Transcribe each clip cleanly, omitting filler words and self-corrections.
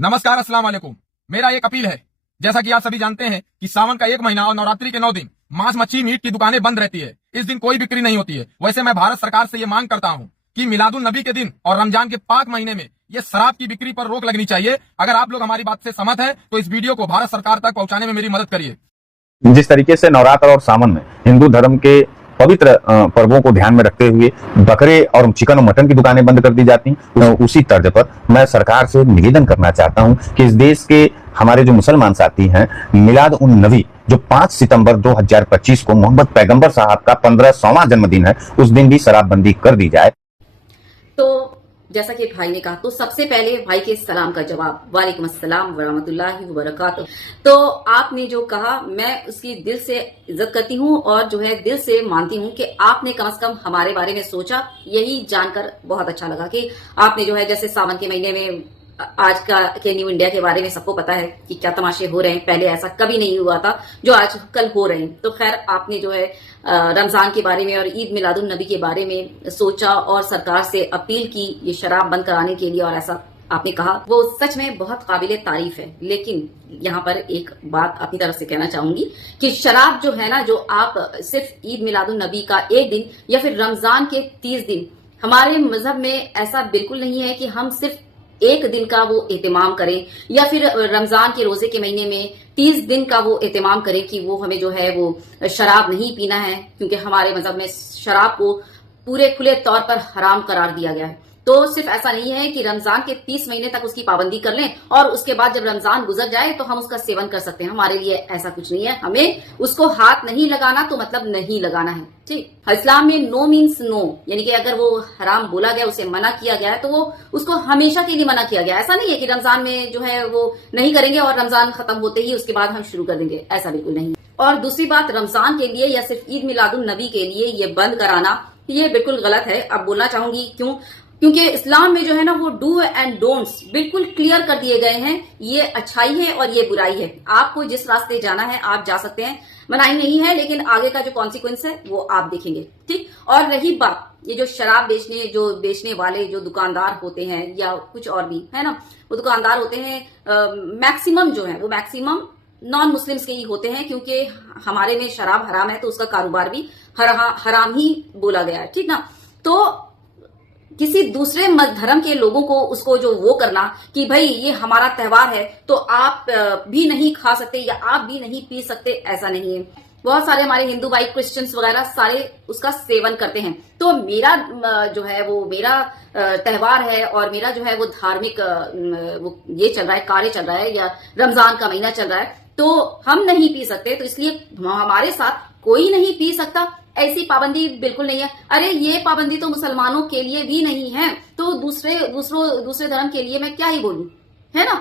नमस्कार, अस्सलाम वालेकुम। मेरा एक अपील है, जैसा कि आप सभी जानते हैं कि सावन का 1 महीना और नवरात्रि के 9 दिन मांस मच्छी मीट की दुकानें बंद रहती है। इस दिन कोई बिक्री नहीं होती है। वैसे मैं भारत सरकार से ये मांग करता हूँ कि मिलादुन नबी के दिन और रमजान के पाक महीने में ये शराब की बिक्री पर रोक लगनी चाहिए। अगर आप लोग हमारी बात से सहमत हैं तो इस वीडियो को भारत सरकार तक पहुंचाने में मेरी मदद करिए। जिस तरीके से नवरात्र और सावन में हिंदू धर्म के पवित्र पर्वों को ध्यान में रखते हुए बकरे और चिकन और मटन की दुकानें बंद कर दी जाती, उसी तर्ज पर मैं सरकार से निवेदन करना चाहता हूं कि इस देश के हमारे जो मुसलमान साथी हैं, मिलाद उन नबी जो 5 सितंबर 2025 को मोहम्मद पैगंबर साहब का 1500वां जन्मदिन है, उस दिन भी शराबबंदी कर दी जाए। तो जैसा कि भाई ने कहा, तो सबसे पहले भाई के सलाम का जवाब, वालेकुम अस्सलाम वरहमतुल्लाहि वबरकातुहू। तो आपने जो कहा मैं उसकी दिल से इज्जत करती हूँ और जो है दिल से मानती हूँ कि आपने कम से कम हमारे बारे में सोचा। यही जानकर बहुत अच्छा लगा कि आपने जो है जैसे सावन के महीने में आज के न्यू इंडिया के बारे में सबको पता है कि क्या तमाशे हो रहे हैं। पहले ऐसा कभी नहीं हुआ था जो आज कल हो रहे हैं। तो खैर आपने जो है रमजान के बारे में और ईद मिलादुन नबी के बारे में सोचा और सरकार से अपील की ये शराब बंद कराने के लिए, और ऐसा आपने कहा वो सच में बहुत काबिले तारीफ है। लेकिन यहाँ पर एक बात अपनी तरफ से कहना चाहूंगी कि शराब जो है ना, जो आप सिर्फ ईद मिलादुन नबी का एक दिन या फिर रमजान के 30 दिन, हमारे मजहब में ऐसा बिल्कुल नहीं है कि हम सिर्फ एक दिन का वो एहतमाम करें या फिर रमजान के रोजे के महीने में 30 दिन का वो एहतमाम करें कि वो हमें जो है वो शराब नहीं पीना है, क्योंकि हमारे मजहब में शराब को पूरे खुले तौर पर हराम करार दिया गया है। तो सिर्फ ऐसा नहीं है कि रमजान के 30 महीने तक उसकी पाबंदी कर लें और उसके बाद जब रमजान गुजर जाए तो हम उसका सेवन कर सकते हैं। हमारे लिए ऐसा कुछ नहीं है। हमें उसको हाथ नहीं लगाना तो मतलब नहीं लगाना है। ठीक, इस्लाम में नो मीन्स नो, यानी कि अगर वो हराम बोला गया, उसे मना किया गया है, तो वो उसको हमेशा के लिए मना किया गया। ऐसा नहीं है कि रमजान में जो है वो नहीं करेंगे और रमजान खत्म होते ही उसके बाद हम शुरू कर देंगे, ऐसा बिल्कुल नहीं। और दूसरी बात, रमजान के लिए या सिर्फ ईद मिलादुन नबी के लिए ये बंद कराना ये बिल्कुल गलत है। अब बोलना चाहूंगी क्यों, क्योंकि इस्लाम में जो है ना वो डू एंड डोंट्स बिल्कुल क्लियर कर दिए गए हैं। ये अच्छाई है और ये बुराई है। आपको जिस रास्ते जाना है आप जा सकते हैं, मनाही नहीं है, लेकिन आगे का जो कॉन्सिक्वेंस है वो आप देखेंगे। ठीक, और रही बात ये जो शराब बेचने वाले जो दुकानदार होते हैं या कुछ और भी है ना, वो दुकानदार होते हैं मैक्सिमम जो है वो मैक्सिमम नॉन मुस्लिम्स के ही होते हैं, क्योंकि हमारे में शराब हराम है तो उसका कारोबार भी हराम ही बोला गया है। ठीक ना, तो किसी दूसरे धर्म के लोगों को उसको जो वो करना कि भाई ये हमारा त्योहार है तो आप भी नहीं खा सकते या आप भी नहीं पी सकते, ऐसा नहीं है। बहुत सारे हमारे हिंदू भाई क्रिश्चियंस वगैरह सारे उसका सेवन करते हैं। तो मेरा जो है वो मेरा त्योहार है और मेरा जो है वो धार्मिक वो ये चल रहा है, कार्य चल रहा है या रमजान का महीना चल रहा है, तो हम नहीं पी सकते, तो इसलिए हमारे साथ कोई नहीं पी सकता, ऐसी पाबंदी बिल्कुल नहीं है। अरे ये पाबंदी तो मुसलमानों के लिए भी नहीं है, तो दूसरे धर्म के लिए मैं क्या ही बोलूं, है ना।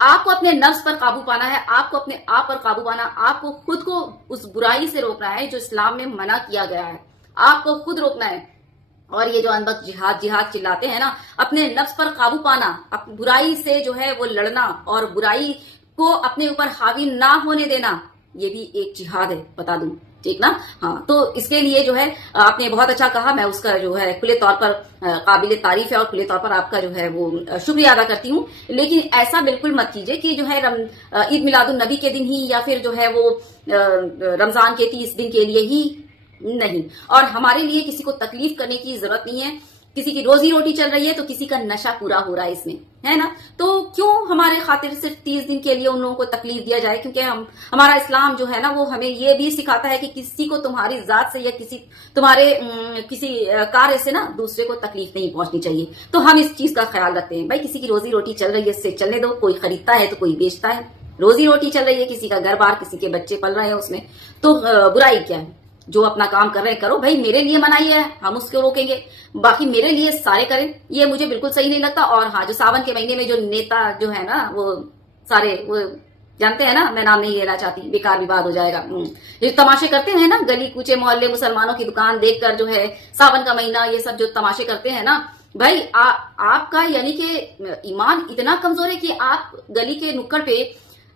आपको अपने नफ्स पर काबू पाना है, आपको अपने आप पर काबू पाना, आपको खुद को उस बुराई से रोकना है जो इस्लाम में मना किया गया है, आपको खुद रोकना है। और ये जो अनबक जिहाद चिल्लाते हैं ना, अपने नफ्स पर काबू पाना, बुराई से जो है वो लड़ना और बुराई को अपने ऊपर हावी ना होने देना, ये भी एक जिहाद है, बता दूं। ठीक ना, हाँ। तो इसके लिए जो है आपने बहुत अच्छा कहा, मैं उसका जो है खुले तौर पर काबिले तारीफ है और खुले तौर पर आपका जो है वो शुक्रिया अदा करती हूँ। लेकिन ऐसा बिल्कुल मत कीजिए कि जो है ईद मिलादुन नबी के दिन ही या फिर जो है वो रमजान के 30 दिन के लिए ही नहीं। और हमारे लिए किसी को तकलीफ करने की जरूरत नहीं है। किसी की रोजी रोटी चल रही है तो किसी का नशा पूरा हो रहा है इसमें, है ना। तो क्यों हमारे खातिर सिर्फ 30 दिन के लिए उन लोगों को तकलीफ दिया जाए, क्योंकि हमारा इस्लाम जो है ना वो हमें ये भी सिखाता है कि किसी को तुम्हारी जात से या किसी कार्य से ना दूसरे को तकलीफ नहीं पहुंचनी चाहिए। तो हम इस चीज का ख्याल रखते हैं। भाई किसी की रोजी रोटी चल रही है, इससे चलने दो। कोई खरीदता है तो कोई बेचता है, रोजी रोटी चल रही है, किसी का घर बार, किसी के बच्चे पल रहे हैं उसमें, तो बुराई क्या है। जो अपना काम कर रहे हैं करो, भाई मेरे लिए मनाही है, हम उसको रोकेंगे, बाकी मेरे लिए सारे करें, ये मुझे बिल्कुल सही नहीं लगता। और हाँ, जो सावन के महीने में जो नेता जो है ना वो सारे वो जानते हैं ना, मैं नाम नहीं लेना चाहती, बेकार विवाद हो जाएगा। ये तमाशे करते हैं ना, गली कूचे मोहल्ले मुसलमानों की दुकान देखकर जो है सावन का महीना ये सब जो तमाशे करते हैं ना, भाई आपका यानी कि ईमान इतना कमजोर है कि आप गली के नुक्कड़ पे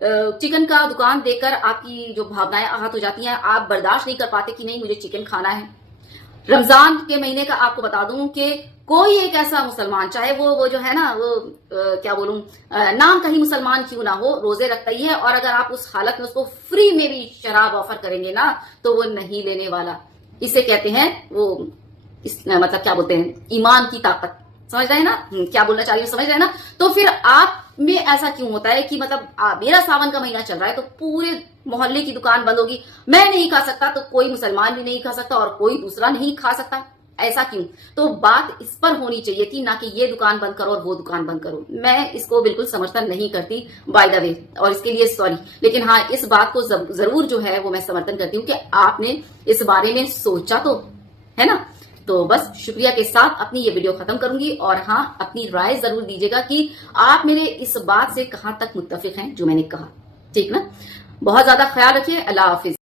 चिकन का दुकान देखकर आपकी जो भावनाएं आहत हो जाती हैं, आप बर्दाश्त नहीं कर पाते कि नहीं मुझे चिकन खाना है। रमजान के महीने का आपको बता दूं कि کوئی ایک ایسا مسلمان چاہے وہ جو ہے نا وہ کیا بولوں نام کا ہی مسلمان کیوں نہ ہو روزے رکھتا ہی ہے, اور اگر آپ اس حالت میں اس کو فری میں بھی شراب آفر کریں گے نا تو وہ نہیں لینے والا. اسے کہتے ہیں وہ مطلب کیا بولتے ہیں ایمان کی طاقت. سمجھ رہے ہیں نا کیا بولنا چاہ رہی ہوں, سمجھ رہے ہیں نا. تو پھر آپ میں ایسا کیوں ہوتا ہے کہ مطلب میرا ساون کا مہینہ چل رہا ہے تو پورے محلے کی دکان بند ہوگی, میں نہیں کھا سکتا تو کوئی مسلمان بھی نہیں کھا سکتا اور کوئی دوسرا نہیں کھا سکتا, ایسا کیوں؟ تو بات اس پر ہونی چاہیے تھی, نہ کہ یہ دکان بند کرو اور وہ دکان بند کرو. میں اس کو بالکل سمرتھن نہیں کرتی بائی دا وے, اور اس کے لیے سوری, لیکن ہاں اس بات کو ضرور جو ہے وہ میں سمرتھن کرتی ہوں کہ آپ نے اس بارے میں سوچا تو ہے نا. تو بس شکریہ کے ساتھ اپنی یہ ویڈیو ختم کروں گی, اور ہاں اپنی رائے ضرور دیجیے گا کہ آپ میرے اس بات سے کہاں تک متفق ہیں جو میں نے کہا. ٹھیک نا, بہت زیادہ خیال رکھیے. اللہ حافظ.